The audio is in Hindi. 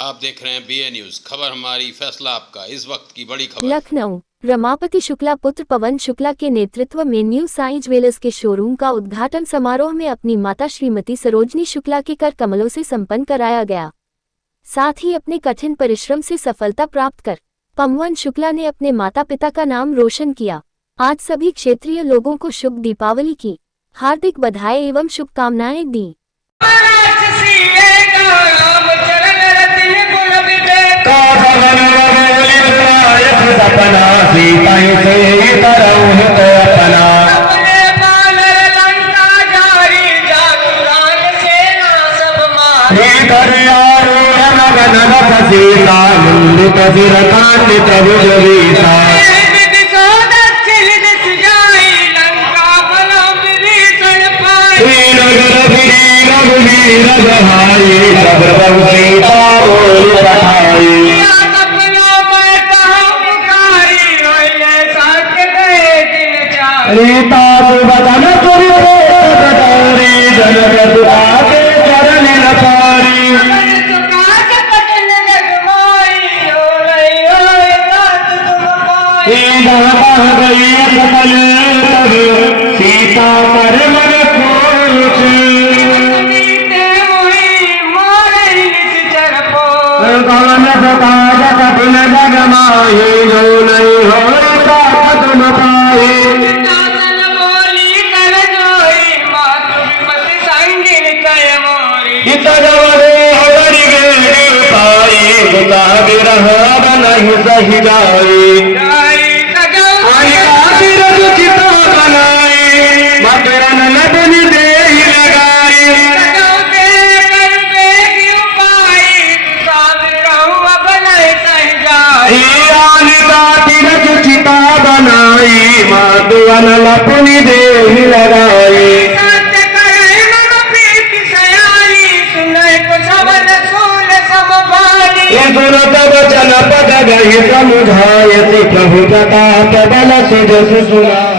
आप देख रहे हैं BA न्यूज, खबर हमारी फैसला आपका। इस वक्त की बड़ी खबर। लखनऊ रमापति शुक्ला पुत्र पवन शुक्ला के नेतृत्व में न्यू साई ज्वेलर्स के शोरूम का उद्घाटन समारोह में अपनी माता श्रीमती सरोजनी शुक्ला के कर कमलों से संपन्न कराया गया। साथ ही अपने कठिन परिश्रम से सफलता प्राप्त कर पवन शुक्ला ने अपने माता पिता का नाम रोशन किया। आज सभी क्षेत्रीय लोगों को शुभ दीपावली की हार्दिक बधाई एवं शुभकामनाएं दी। अपना सीताई से तरऊ तो अपना सीता मुंडित सिर कांडित भुजगीता रघुवीर बहाई सब सीता बोल पठाई रीता बदन तुरी जनक दुआके चरण लपारी गई सकल सीता पर मन खोच कौन सताज कठिन जगमाही जो नहीं हो तुम पाई नहीं सही जाई चिता बनाई मकरन लबनी दे लगाई चिता बनाई मधुवन लपनी दे लगाई वचन पद गही समुझायति प्रभु प्रताप बल सुजस सुना।